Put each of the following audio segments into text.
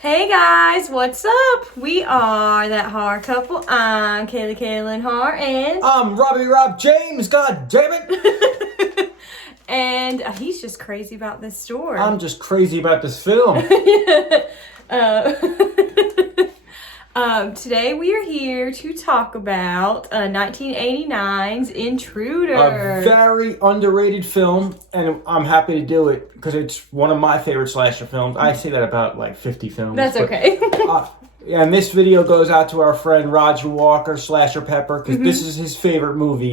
Hey guys, what's up? We are That Horror Couple. I'm Kaylee Kaylin Har and I'm Rob James, god damn it! and he's just crazy about this story. I'm just crazy about this film. Today we are here to talk about 1989's Intruder. A very underrated film, and I'm happy to do it because it's one of my favorite slasher films. I say that about like 50 films. That's okay. And this video goes out to our friend Roger Walker, Slasher Pepper, because this is his favorite movie,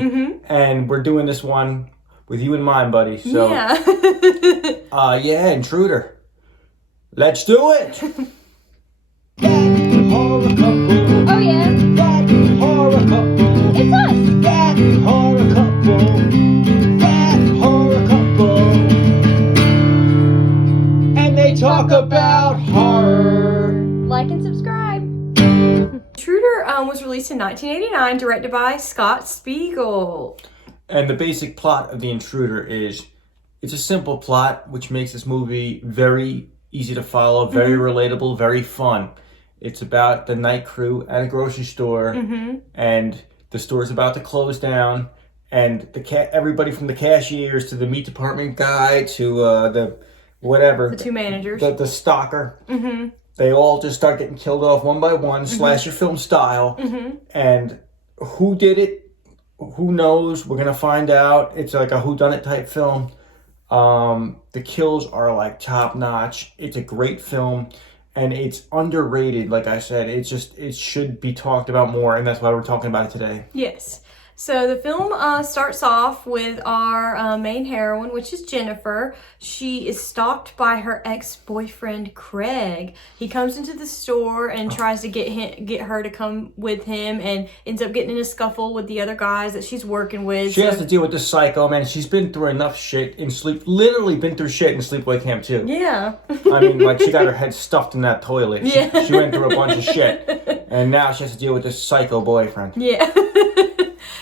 and we're doing this one with you in mind, buddy. So, yeah, Intruder. Let's do it! Horror couple. Oh yeah. That horror couple. It's us. That horror couple. That horror couple. And they talk about horror. Like and subscribe. Intruder was released in 1989, directed by Scott Spiegel. And the basic plot of The Intruder is, it's a simple plot, which makes this movie very easy to follow, very relatable, very fun. It's about the night crew at a grocery store, and the store's about to close down, and everybody from the cashiers to the meat department guy to the two managers, the stocker, they all just start getting killed off one by one, slasher film style. And who did it? Who knows? We're gonna find out. It's like a whodunit type film. The kills are like top notch. It's a great film. And it's underrated, like I said. It should be talked about more, and that's why we're talking about it today. Yes. So the film starts off with our main heroine, which is Jennifer. She is stalked by her ex-boyfriend, Craig. He comes into the store and tries to get her to come with him, and ends up getting in a scuffle with the other guys that she's working with. She has to deal with this psycho, man. She's been through enough shit in sleep. Literally been through shit in sleepaway camp, too. Yeah. I mean, like, she got her head stuffed in that toilet. She went through a bunch of shit. And now she has to deal with this psycho boyfriend. Yeah.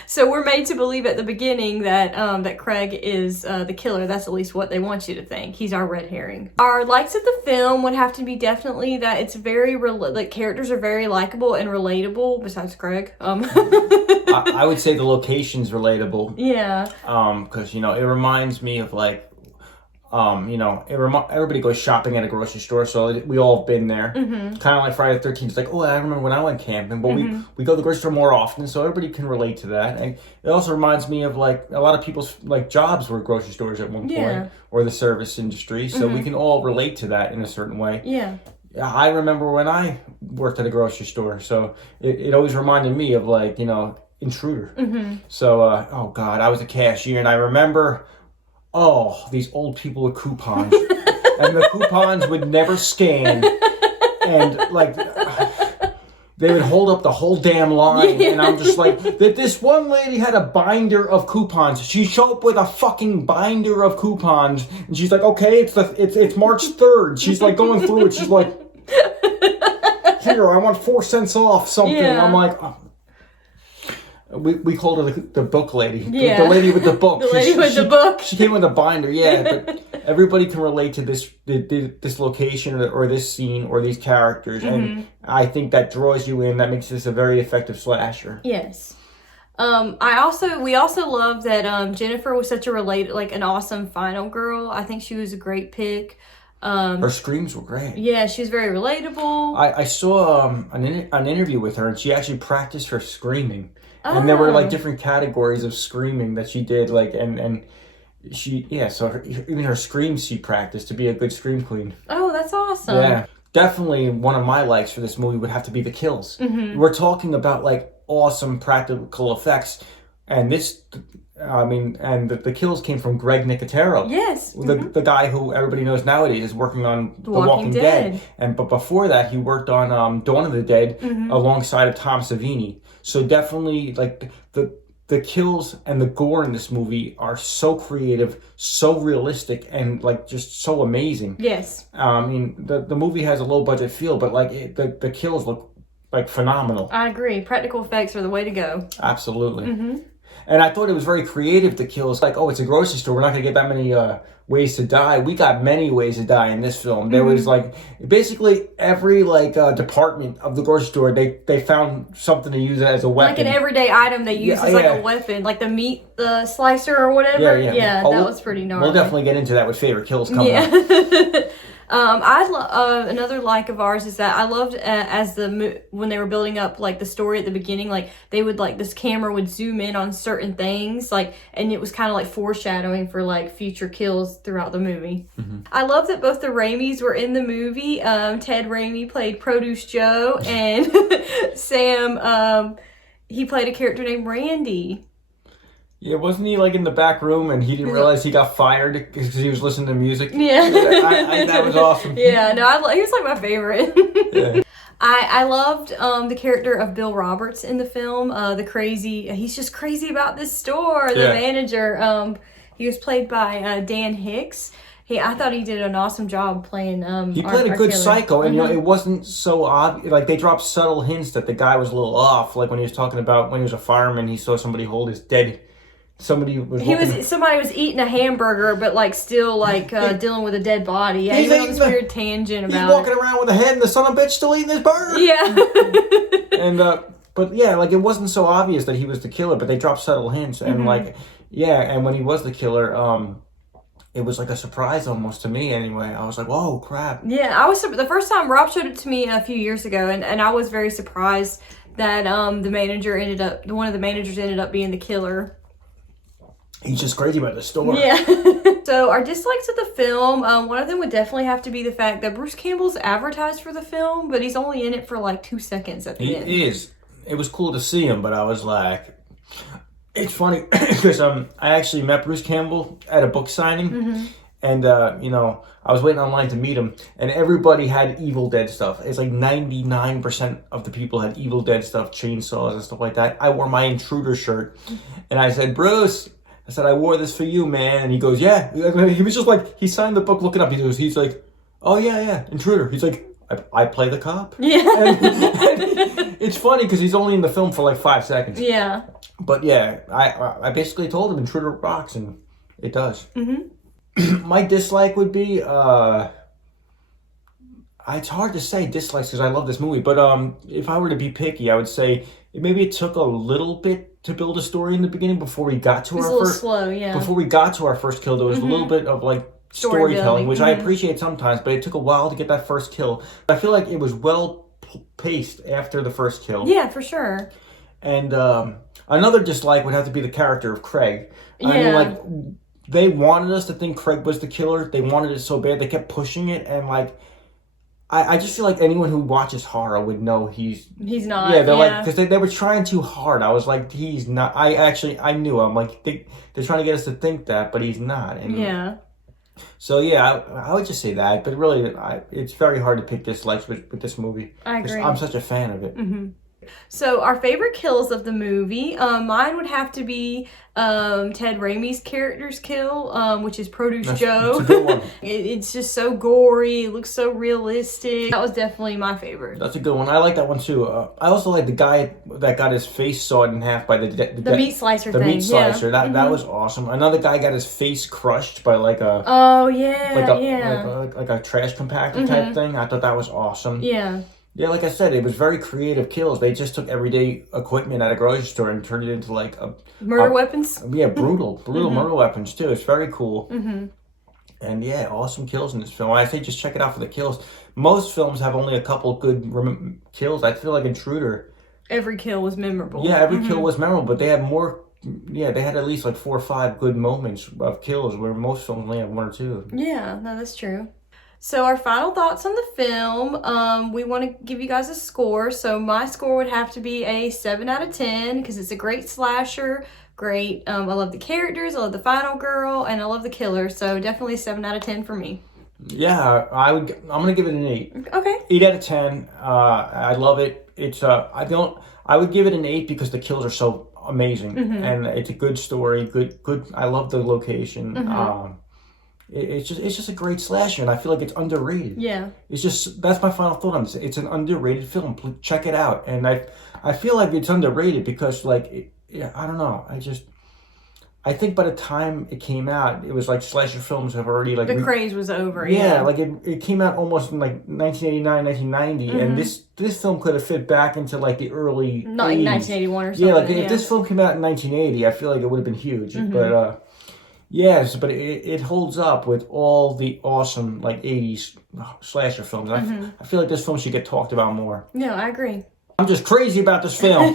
So we're made to believe at the beginning that that Craig is the killer. That's at least what they want you to think. He's our red herring. Our likes of the film would have to be definitely that it's very characters are very likable and relatable. Besides Craig, I would say the location's relatable. Yeah. Because it reminds me of like. Everybody goes shopping at a grocery store, so we all have been there. Kind of like Friday the 13th. It's like, oh, I remember when I went camping, but we go to the grocery store more often, so everybody can relate to that. And it also reminds me of like a lot of people's like jobs were grocery stores at one point, or the service industry, so we can all relate to that in a certain way. Yeah. I remember when I worked at a grocery store, so it always reminded me of like, Intruder. So, oh God, I was a cashier, and I remember... Oh, these old people with coupons. And the coupons would never scan. And, like, they would hold up the whole damn line. And I'm just like, that this one lady had a binder of coupons. She showed up with a fucking binder of coupons. And she's like, okay, it's March 3rd. She's, like, going through it. She's like, here, I want 4 cents off something. Yeah. I'm like... We called her the book lady. Yeah. The lady with the book. The lady with the book. She came with a binder, yeah. But everybody can relate to this location or this scene or these characters. And I think that draws you in. That makes this a very effective slasher. Yes. We also love that Jennifer was such a an awesome final girl. I think she was a great pick. Her screams were great. Yeah, she was very relatable. I saw an interview with her, and she actually practiced her screaming. And there were like different categories of screaming that she did, like, and she, so even her screams she practiced to be a good scream queen. Oh, that's awesome. Yeah. Definitely one of my likes for this movie would have to be the kills. We're talking about like awesome practical effects, and the kills came from Greg Nicotero. Yes. The guy who everybody knows nowadays is working on The Walking Dead. But before that, he worked on Dawn of the Dead alongside of Tom Savini. So definitely, like, the kills and the gore in this movie are so creative, so realistic, and, like, just so amazing. Yes. The movie has a low-budget feel, but, like, the kills look, like, phenomenal. I agree. Practical effects are the way to go. Absolutely. And I thought it was very creative to kill. It's like, oh, it's a grocery store. We're not going to get that many ways to die. We got many ways to die in this film. There was like basically every like department of the grocery store. They found something to use as a weapon. Like an everyday item they use as like a weapon, like the meat slicer or whatever. Yeah, that was pretty gnarly. We'll definitely get into that with favorite kills coming up. Another like of ours is that I loved when they were building up like the story at the beginning, like they would like this camera would zoom in on certain things, like, and it was kind of like foreshadowing for like future kills throughout the movie. I love that both the Raimis were in the movie. Ted Raimi played Produce Joe, and Sam he played a character named Randy. Yeah, wasn't he like in the back room and he didn't realize he got fired because he was listening to music? Yeah. That was awesome. Yeah, no, he was like my favorite. Yeah. I loved the character of Bill Roberts in the film. He's just crazy about this store, the manager. He was played by Dan Hicks. I thought he did an awesome job playing he played a good killer. psycho, and it wasn't so obvious. Like they dropped subtle hints that the guy was a little off. Like when he was talking about when he was a fireman, he saw somebody hold his dead. Somebody was eating a hamburger, but like still like dealing with a dead body. Yeah, he went on this weird tangent about. He's walking around with a head, and the son of a bitch still eating his burger. Yeah. And but yeah, like it wasn't so obvious that he was the killer, but they dropped subtle hints, and and when he was the killer, it was like a surprise almost to me. Anyway, I was like, whoa, crap. Yeah, I was the first time Rob showed it to me a few years ago, and I was very surprised that one of the managers ended up being the killer. He's just crazy about the store. Yeah. So our dislikes of the film, one of them would definitely have to be the fact that Bruce Campbell's advertised for the film, but he's only in it for like 2 seconds at the end. He is. It was cool to see him, but I was like, it's funny because I actually met Bruce Campbell at a book signing, and I was waiting online to meet him, and everybody had Evil Dead stuff. It's like 99% of the people had Evil Dead stuff, chainsaws and stuff like that. I wore my Intruder shirt, and I said, Bruce. I said, I wore this for you, man. And he goes, yeah. He was just like, he signed the book looking up. He's like, oh, yeah, Intruder. He's like, I play the cop. Yeah. And it's funny because he's only in the film for like 5 seconds. Yeah. But yeah, I basically told him Intruder rocks, and it does. My dislike would be, it's hard to say dislikes because I love this movie. But if I were to be picky, I would say maybe it took a little bit to build a story in the beginning before we got to Before we got to our first kill, there was a little bit of like storytelling, which I appreciate sometimes, but it took a while to get that first kill. I feel like it was well paced after the first kill. Yeah, for sure. And another dislike would have to be the character of Craig. Yeah. I mean, like they wanted us to think Craig was the killer. They wanted it so bad. They kept pushing it, and like. I just feel like anyone who watches horror would know he's not. Yeah, they're like, because they were trying too hard. I was like, he's not. I knew. I'm like, they're trying to get us to think that, but he's not. And yeah. So yeah, I would just say that. But really, it's very hard to pick dislikes with this movie. I agree. I'm such a fan of it. So our favorite kills of the movie, mine would have to be Ted Raimi's character's kill, which is Produce Joe. That's a good one. It's just so gory. It looks so realistic. That was definitely my favorite. That's a good one. I like that one too. I also like the guy that got his face sawed in half by the meat slicer the thing. meat slicer. Yeah. That was awesome. Another guy got his face crushed by like a like a trash compactor type thing. I thought that was awesome. Yeah. Yeah, like I said, it was very creative kills. They just took everyday equipment at a grocery store and turned it into like murder weapons. Yeah, brutal murder weapons too. It's very cool. And yeah, awesome kills in this film. I say just check it out for the kills. Most films have only a couple good kills. I feel like Intruder. Every kill was memorable. Yeah, every kill was memorable, but they had more. Yeah, they had at least like 4 or 5 good moments of kills, where most films only have 1 or 2. Yeah, no, that's true. So our final thoughts on the film, we want to give you guys a score. So my score would have to be a 7 out of 10 because it's a great slasher. Great. I love the characters. I love the final girl, and I love the killer. So definitely a 7 out of 10 for me. Yeah, I'm gonna give it an 8. Okay. 8 out of 10. I love it. It's I would give it an 8 because the kills are so amazing, and it's a good story. Good. I love the location. It's just a great slasher, and I feel like it's underrated. Yeah. That's my final thought on this. It's an underrated film. Check it out. And I feel like it's underrated because I don't know. I think by the time it came out, it was like slasher films have already like... The craze was over, yeah. Like it came out almost in like 1989, 1990, and this film could have fit back into like the early Not like 1981 or something. Yeah, like if this film came out in 1980, I feel like it would have been huge. But yes, but it holds up with all the awesome like 80s slasher films. I feel like this film should get talked about more. No, I agree. I'm just crazy about this film.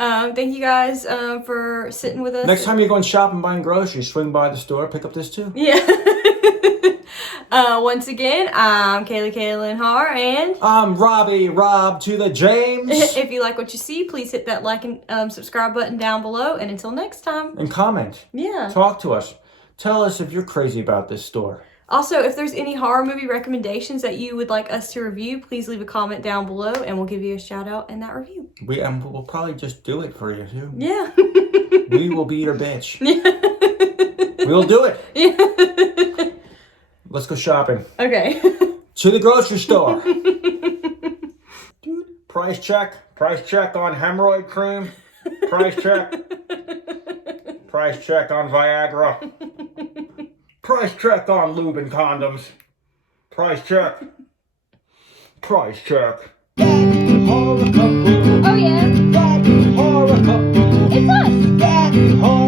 Thank you guys for sitting with us. Next time you're going shopping, buying groceries, swing by the store, pick up this too. Yeah. Once again, I'm Kayla Har, and I'm Rob to the James. If you like what you see, please hit that like and subscribe button down below. And until next time. And comment. Yeah. Talk to us. Tell us if you're crazy about this store. Also, if there's any horror movie recommendations that you would like us to review, please leave a comment down below and we'll give you a shout out in that review. We'll probably just do it for you too. Yeah. We will be your bitch. We'll do it. Yeah. Let's go shopping. Okay. To the grocery store. Price check on hemorrhoid cream. Price check on Viagra. Price check on lube and condoms. Price check. That horror couple. Oh yeah. That horror couple. It's us. That horror